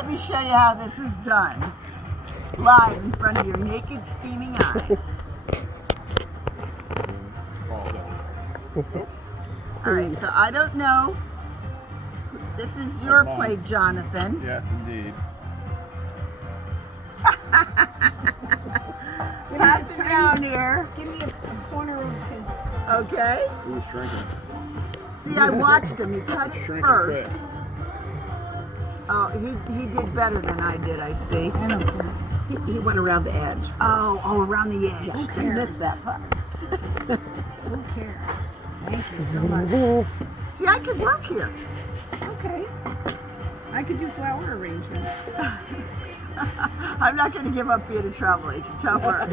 let me show you how this is done. Live in front of your naked, steaming eyes. Alright, so I don't know. This is your plate, Jonathan. Yes, indeed. Pass it down here. Give me a corner of his. Okay. It was shrinking. See, I watched him. He cut it Shrinking first. quick. Oh, he did better than I did, I see. I don't care. He went around the edge. Oh, around the edge. Who I cares? missed that part. Who cares? Thank you so much. See, I could work here. Okay. I could do flower arrangements. I'm not going to give up being a travel agent. Don't worry.